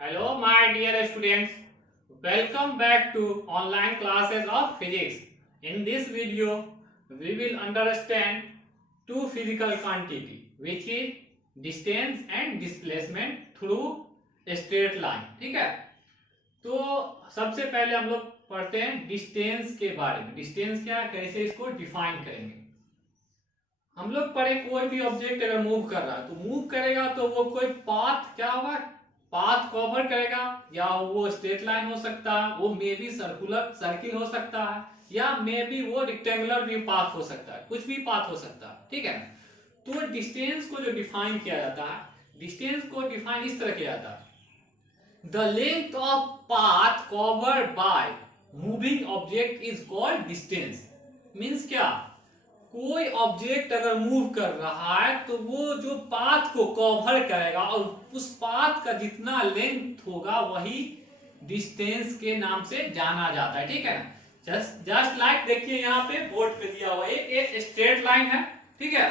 Hello, my dear students. Welcome back to online classes of physics. In this video, we will understand two physical quantity, which is distance and displacement through a straight line. ठीक है? तो सबसे पहले हम लोग पढ़ते हैं distance के बारे में. डिस्टेंस क्या है, कैसे इसको डिफाइन करेंगे. हम लोग पढ़े कोई भी ऑब्जेक्ट अगर मूव कर रहा है तो मूव करेगा तो वो कोई पाथ क्या होगा, पाथ कवर करेगा, या वो स्ट्रेट लाइन हो सकता है, वो मे बी सर्किल हो सकता है, या मे बी वो रेक्टेंगुलर भी पाथ हो सकता है, कुछ भी पाथ हो सकता है. ठीक है. तो डिस्टेंस को जो डिफाइन किया जाता है, डिस्टेंस को डिफाइन इस तरह किया जाता है, the length of path covered by moving object is called distance. Means क्या, कोई ऑब्जेक्ट अगर मूव कर रहा है तो वो जो पाथ को कवर करेगा और उस पाथ का जितना लेंथ होगा वही डिस्टेंस के नाम से जाना जाता है. ठीक है ना. जस्ट लाइक देखिए यहाँ पे बोर्ड पे दिया हुआ एक स्ट्रेट लाइन है. ठीक है,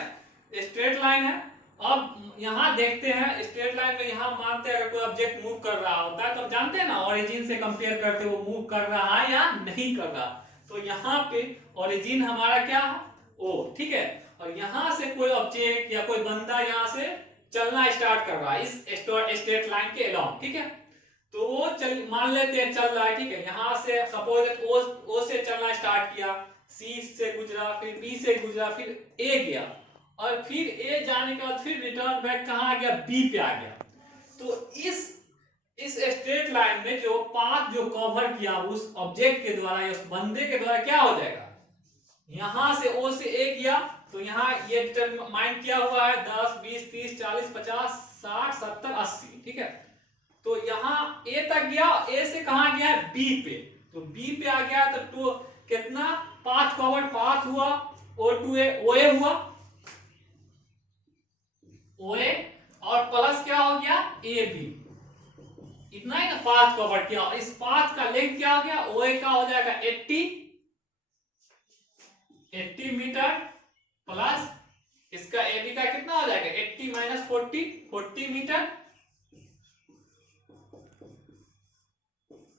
स्ट्रेट लाइन है. अब यहाँ देखते हैं स्ट्रेट लाइन में, यहाँ मानते हैं अगर कोई ऑब्जेक्ट मूव कर रहा होता है तो हम जानते हैं ना, ओरिजिन से कंपेयर करते वो मूव कर रहा है या नहीं कर रहा. तो यहाँ पे ओरिजिन हमारा क्या है, ओ. ठीक है. और यहां से कोई ऑब्जेक्ट या कोई बंदा यहां से चलना स्टार्ट कर रहा है इस स्ट्रेट लाइन के अलोंग. ठीक है. तो वो मान लेते हैं चल रहा है. ठीक है. यहां से सपोज ओ से चलना स्टार्ट किया, सी से गुजरा, फिर बी से गुजरा, फिर ए गया, और फिर ए जाने के बाद फिर रिटर्न बैक कहां आ गया, बी पे आ गया. तो इस स्ट्रेट लाइन में जो पाथ जो कवर किया उस ऑब्जेक्ट के द्वारा या उस बंदे के द्वारा क्या हो जाएगा, यहां से ओ से ए गया तो यहाँ ये डिटरमाइन किया हुआ है 10, 20, 30, 40, 50, 60, 70, 80. ठीक है. तो यहाँ ए तक गया, ए से कहा गया है बी पे, तो बी पे आ गया तो कितना पाथ कवर पाथ हुआ, ओ टू ए ओ ए हुआ, ओ ए, और प्लस क्या हो गया ए बी. इतना ही ना पाथ कवर किया. इस पाथ का लेंथ क्या हो गया, ओ ए का हो जाएगा 80 मीटर, प्लस इसका एबी का कितना हो जाएगा 80 माइनस 40 मीटर.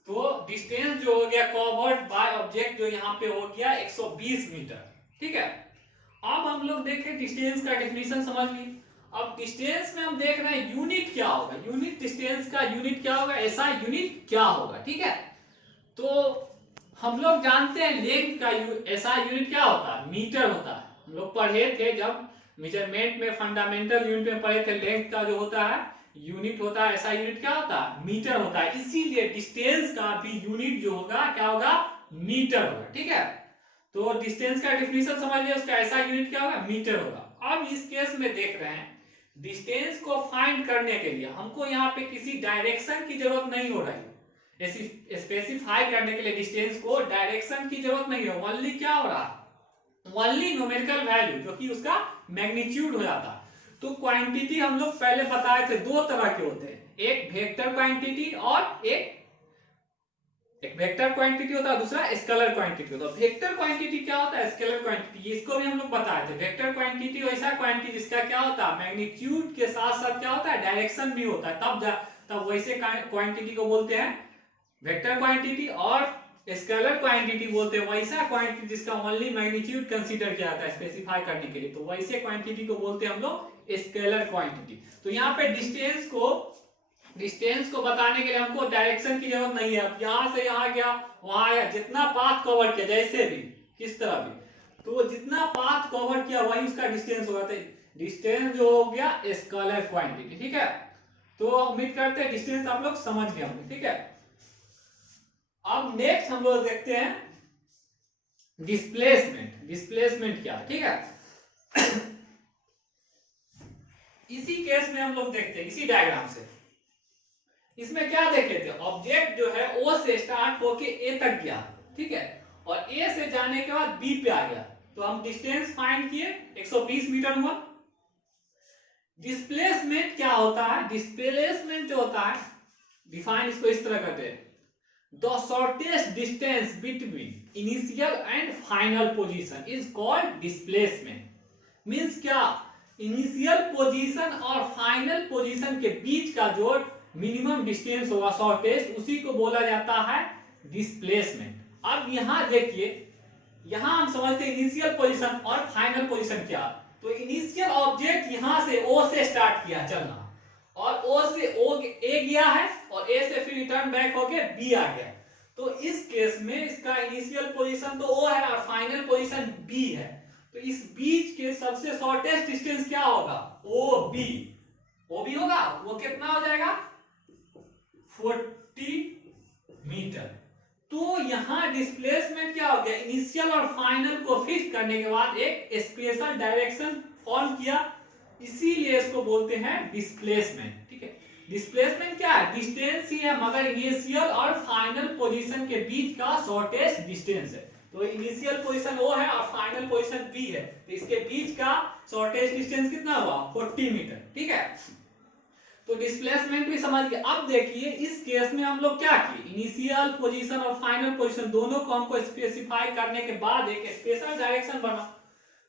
तो डिस्टेंस जो हो गया कवर्ड बाय ऑब्जेक्ट जो यहाँ पे हो गया 120 मीटर. ठीक है. अब हम लोग देखें डिस्टेंस का डेफिनेशन समझ लिए. अब डिस्टेंस में हम देख रहे हैं यूनिट क्या होगा, यूनिट डिस्टेंस का यूनिट क्या होगा, ऐसा यूनिट क्या होगा. ठीक है. तो हम लोग जानते हैं लेंथ का ऐसा यूनिट क्या होता है, मीटर होता है. हम लोग पढ़े थे जब मेजरमेंट में फंडामेंटल यूनिट में पढ़े थे, लेंथ का जो होता है यूनिट होता है, ऐसा यूनिट क्या होता है, मीटर होता है. इसीलिए डिस्टेंस का भी यूनिट जो होगा क्या होगा, मीटर होगा. ठीक है. तो डिस्टेंस का डिफिनेशन समझ लिया, उसका ऐसा यूनिट क्या होगा, मीटर होगा. अब इस केस में देख रहे हैं डिस्टेंस को फाइंड करने के लिए हमको यहाँ पे किसी डायरेक्शन की जरूरत नहीं हो रही. स्पेसिफाई करने के लिए डिस्टेंस को डायरेक्शन की जरूरत नहीं है. ओनली क्या हो रहा है, ओनली न्यूमेरिकल वैल्यू जो कि उसका मैग्नीट्यूड हो जाता. तो क्वांटिटी हम लोग पहले बताए थे दो तरह के होते हैं, एक वेक्टर क्वांटिटी और एक वेक्टर क्वांटिटी होता है, दूसरा स्केलर क्वांटिटी होता है. वेक्टर क्वांटिटी क्या होता है, स्केलर क्वांटिटी, इसको भी हम लोग बताए थे. वेक्टर क्वांटिटी वैसा क्वांटिटी जिसका क्या होता है, मैग्नीट्यूड के साथ साथ क्या होता है, डायरेक्शन भी होता है. तब वैसे क्वांटिटी को बोलते हैं वेक्टर क्वांटिटी, और स्केलर क्वांटिटी बोलते हैं वैसा क्वांटिटी जिसका ओनली मैग्नीट्यूड कंसीडर किया जाता है स्पेसिफाई करने के लिए. तो वैसे क्वांटिटी को बोलते हैं हम लोग स्केलर क्वांटिटी. तो यहाँ पे डिस्टेंस को बताने के लिए हमको डायरेक्शन की जरूरत नहीं है. यहां से यहां गया, वहां आया, जितना पाथ कवर किया जैसे भी किस तरह भी, तो जितना पाथ कवर किया वही उसका डिस्टेंस होगा. डिस्टेंस जो हो गया स्केलर क्वांटिटी. ठीक है. तो उम्मीद करते हैं डिस्टेंस आप लोग समझ गए होंगे. ठीक है. अब नेक्स्ट हम लोग देखते हैं डिस्प्लेसमेंट. डिस्प्लेसमेंट क्या है. ठीक है. इसी केस में हम लोग देखते हैं इसी डायग्राम से. इसमें क्या देखे थे, ऑब्जेक्ट जो है ओ से स्टार्ट होके ए तक गया. ठीक है. और ए से जाने के बाद बी पे आ गया. तो हम डिस्टेंस फाइंड किए 120 मीटर हुआ. डिस्प्लेसमेंट क्या होता है, डिस्प्लेसमेंट जो होता है डिफाइन इसको इस तरह करते हैं, the shortest distance between initial and final position is called displacement. Means क्या, इनिशियल पोजीशन और फाइनल पोजीशन के बीच का जो मिनिमम डिस्टेंस होगा शॉर्टेस्ट, उसी को बोला जाता है डिस्प्लेसमेंट। अब यहाँ देखिए, यहाँ हम समझते हैं इनिशियल पोजीशन और फाइनल पोजीशन क्या। तो इनिशियल ऑब्जेक्ट यहाँ से ओ से स्टार्ट किया चलना, और ओ से ओ ए गया है, और ए से फिर रिटर्न बैक होके बी आ गया। तो इस केस में इसका इनिशियल पोजीशन तो ओ है और फाइनल पोजीशन बी है। तो इस बीच के सबसे शॉर्टेस्ट डिस्टेंस क्या होगा, ओ बी। ओ बी होगा, वो कितना हो जाएगा 40 मीटर। तो यहां डिस्प्लेसमेंट क्या हो गया, इनिशियल और फाइनल को फिक्स करने के बाद एक स्पेशल डायरेक्शन फॉर्म किया, इसीलिए इसको बोलते हैं डिस्प्लेसमेंट। ठीक है, डिस्प्लेसमेंट क्या है, डिस्टेंस ही है, मगर इनिशियल और फाइनल पोजीशन के बीच का शॉर्टेस्ट डिस्टेंस है। तो इनिशियल पोजीशन ओ है और फाइनल पोजीशन बी है, तो इसके बीच का शॉर्टेस्ट डिस्टेंस कितना हुआ 40 मीटर। ठीक है, तो डिस्प्लेसमेंट भी समझ गए। अब देखिए इस केस में हम लोग क्या किए, इनिशियल पोजीशन और फाइनल पोजीशन दोनों को हमको स्पेसिफाई करने के बाद एक स्पेशल डायरेक्शन बना।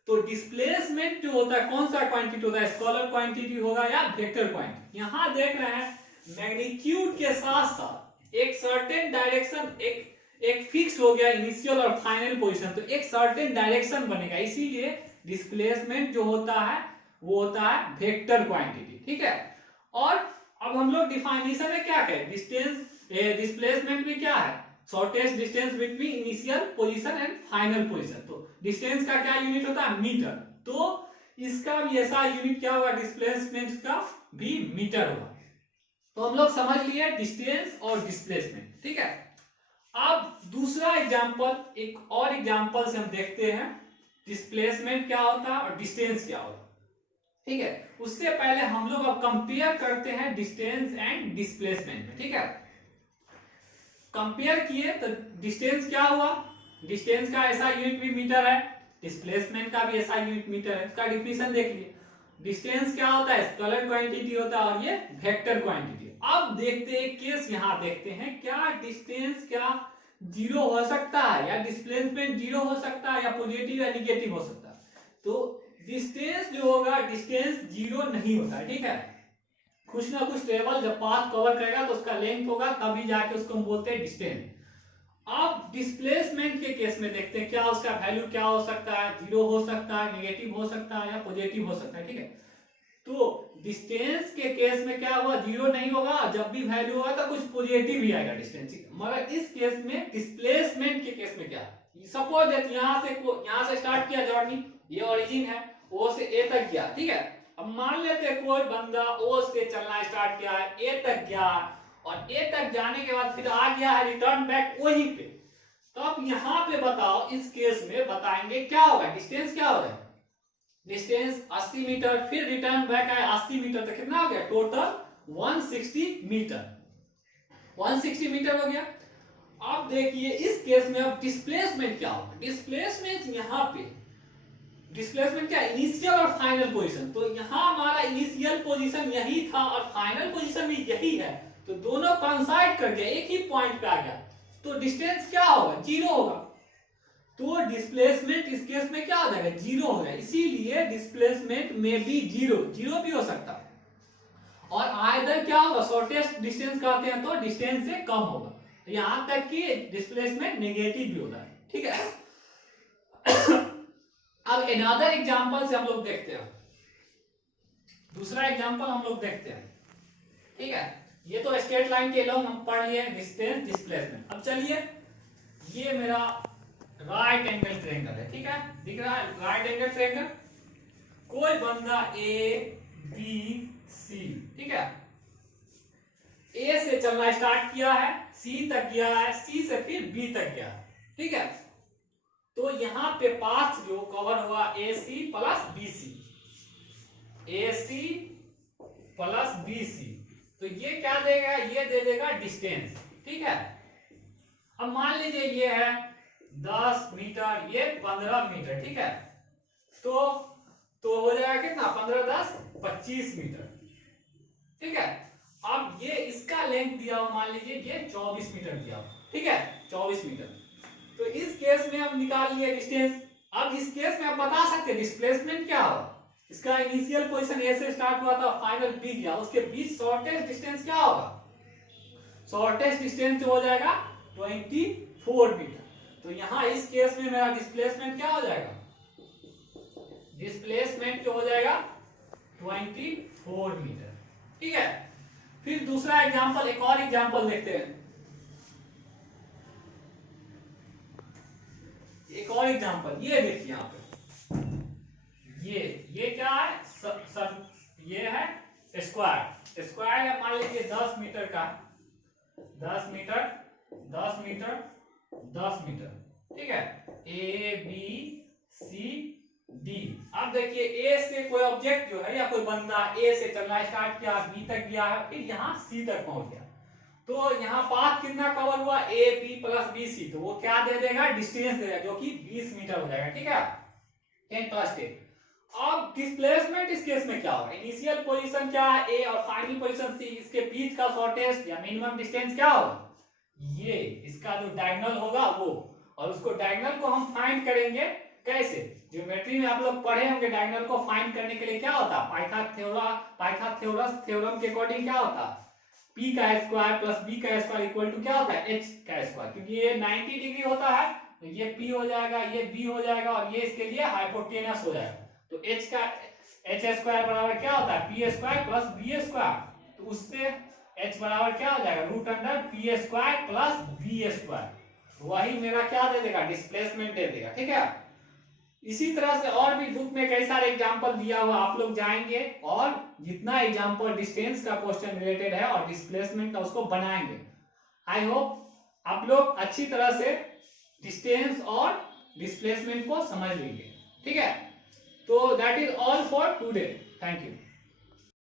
तो डिस्प्लेसमेंट जो होता है कौन सा क्वांटिटी होता है, स्केलर क्वांटिटी होगा या वेक्टर क्वांटिटी। यहां देख रहे हैं मैग्नीट्यूड के साथ साथ एक सर्टेन डायरेक्शन, एक फिक्स हो गया इनिशियल और फाइनल पोजीशन, तो एक सर्टेन डायरेक्शन बनेगा, इसीलिए डिस्प्लेसमेंट जो होता है वो होता है वेक्टर क्वांटिटी। ठीक है, और अब हम लोग डिफाइनेशन में क्या कहें, डिस्प्लेसमेंट भी क्या है, shortest distance between initial position and final position. तो डिस्टेंस का क्या यूनिट होता है, मीटर। तो इसका भी ऐसा यूनिट क्या होगा, डिस्प्लेसमेंट का भी मीटर होगा। तो हम लोग समझ लिए डिस्टेंस और डिस्प्लेसमेंट। ठीक है, अब दूसरा एग्जांपल, एक और एग्जांपल से हम देखते हैं डिस्प्लेसमेंट क्या होता है और डिस्टेंस क्या होता है। ठीक है, उससे पहले हम लोग अब कंपेयर करते हैं डिस्टेंस एंड डिस्प्लेसमेंट में। ठीक है, कंपेयर किए तो डिस्टेंस क्या हुआ, डिस्टेंस का ऐसा यूनिट भी मीटर है, डिस्प्लेसमेंट का भी ऐसा यूनिट मीटर है। इसका डिफिनेशन देख लिए, डिस्टेंस क्या होता है, स्केलर क्वांटिटी होता है और ये वेक्टर क्वांटिटी। अब देखते हैं केस, यहां देखते हैं क्या डिस्टेंस क्या जीरो हो सकता है या डिस्प्लेसमेंट जीरो हो सकता है या पॉजिटिव या निगेटिव हो सकता है। तो डिस्टेंस जो होगा, डिस्टेंस जीरो नहीं होता है। ठीक है, कुछ ना कुछ टेबल जब पाथ कवर करेगा तो उसका लेंथ होगा, तभी जाके उसको हम बोलते हैं डिस्टेंस। अब डिस्प्लेसमेंट के केस में देखते हैं क्या उसका वैल्यू क्या हो सकता है, जीरो हो सकता है, नेगेटिव हो सकता है या पॉजिटिव हो सकता है। ठीक है, तो डिस्टेंस के केस में क्या हुआ, जीरो नहीं होगा, जब भी वैल्यू होगा तो कुछ पॉजिटिव ही आएगा डिस्टेंस। मगर इस केस में डिस्प्लेसमेंट के केस में क्या, सपोज दैट यहां से स्टार्ट किया जर्नी, ये ओरिजिन है, ओ से ए तक गया। ठीक है, अब मान लेते हैं कोई बंदा ओ से चलना स्टार्ट किया है, ए तक गया, और ए तक जाने के बाद फिर आ गया है रिटर्न बैक वहीं पे। तो अब यहाँ पे बताओ, इस केस में बताएंगे क्या होगा, डिस्टेंस क्या होगा, डिस्टेंस 80 मीटर, फिर रिटर्न बैक आए 80 मीटर, तो कितना हो गया टोटल 160 मीटर, 160 मीटर हो गया। अब देखिए इस केस में अब डिस्प्लेसमेंट क्या होगा, डिस्प्लेसमेंट यहाँ पे डिस्प्लेसमेंट क्या, इनिशियल और फाइनल पोजीशन। तो यहाँ हमारा इनिशियल पोजीशन यही था और फाइनल पोजीशन भी यही है, तो दोनों कोइंसाइड कर गया, एक ही पॉइंट पे आ गया, तो डिस्टेंस क्या होगा, जीरो होगा। तो डिस्प्लेसमेंट इस केस में क्या हो जाएगा, जीरो हो जाएगा। इसीलिए डिस्प्लेसमेंट में भी जीरो भी हो सकता है, और आइदर क्या होगा, शॉर्टेस्ट डिस्टेंस कहते हैं तो डिस्टेंस से कम होगा, यहां तक कि डिस्प्लेसमेंट नेगेटिव भी होता है। ठीक है, अब अनदर एग्जांपल से हम लोग देखते हैं, दूसरा एग्जांपल हम लोग देखते हैं। ठीक है, ये तो स्ट्रेट लाइन के लॉन्ग हम पढ़ लिए डिस्टेंस डिस्प्लेसमेंट। अब चलिए, ये मेरा राइट एंगल ट्रायंगल है। ठीक है, दिख रहा है राइट एंगल ट्रायंगल, कोई बंदा ए बी सी, ठीक है, ए से चलना स्टार्ट किया है, सी तक गया है, सी से फिर बी तक गया है। ठीक है, तो यहां पे पाथ जो कवर हुआ ए सी प्लस बी सी, ए सी प्लस बी सी, तो ये क्या देगा, ये दे देगा डिस्टेंस। ठीक है, अब मान लीजिए ये है 10 मीटर, ये 15 मीटर। ठीक है, तो हो जाएगा कितना, 15 10 25 मीटर। ठीक है, अब ये इसका लेंथ दिया हुआ, मान लीजिए ये 24 मीटर दिया हुआ। ठीक है, 24 मीटर। तो इस केस में हम निकाल लिए डिस्टेंस। अब इस केस में आप बता सकते हैं डिस्प्लेसमेंट क्या होगा, इसका इनिशियल पोजीशन ए से स्टार्ट हुआ था, फाइनल बी गया, उसके बीच शॉर्टेस्ट डिस्टेंस क्या होगा? शॉर्टेस्ट डिस्टेंस जो हो जाएगा 24 मीटर। तो यहां इस केस में मेरा डिस्प्लेसमेंट क्या हो जाएगा? डिस्प्लेसमेंट जो हो जाएगा 24 मीटर। ठीक है, फिर दूसरा एग्जांपल, एक और एग्जांपल देखते हैं। एक और एग्जांपल ये देखिए यहां पे, ये क्या है? ये है स्क्वायर। स्क्वायर है मान लीजिए 10 मीटर का, 10 मीटर 10 मीटर 10 मीटर। ठीक है, ए बी सी डी। अब देखिए ए से कोई ऑब्जेक्ट जो है या कोई बंदा ए से चलना स्टार्ट किया, बी तक गया, फिर यहाँ सी तक पहुंच गया। तो यहाँ पाथ कितना कवर हुआ? A B plus B C. तो वो क्या दे देगा? डिस्टेंस दे देगा, जो कि 20 मीटर हो जाएगा। ठीक है, 10 प्लस 10। अब डिस्प्लेसमेंट इस केस में क्या होगा? इनिशियल पोजीशन क्या है ए और फाइनल पोजीशन सी, इसके बीच का शॉर्टेस्ट या मिनिमम डिस्टेंस क्या होगा? ये इसका जो डायगोनल होगा वो, और उसको डायगोनल को हम फाइंड करेंगे कैसे? ज्योमेट्री में आप लोग पढ़े होंगे, डायगोनल को फाइंड करने के लिए क्या होता है? पाइथागोरस थ्योरम के अकॉर्डिंग क्या होता है? p का स्क्वायर प्लस b का स्क्वायर इक्वल टू क्या होता है? h का स्क्वायर। क्योंकि ये 90 डिग्री होता है तो ये p हो जाएगा, ये b हो जाएगा, और ये इसके लिए हाइपोटेनस हो जाएगा। तो h स्क्वायर बराबर क्या होता है? p square plus b square. तो उससे h बराबर क्या हो जाएगा? Root under p square plus b square. वही मेरा क्या दे देगा? डिस्प्लेसमेंट दे देगा। ठीक है, इसी तरह से और भी बुक में कई सारे एग्जांपल दिया हुआ, आप लोग जाएंगे और जितना एग्जांपल डिस्टेंस का क्वेश्चन रिलेटेड है और डिस्प्लेसमेंट का उसको बनाएंगे। आई होप आप लोग अच्छी तरह से डिस्टेंस और डिस्प्लेसमेंट को समझ लेंगे। ठीक है, तो that is all for today. Thank you.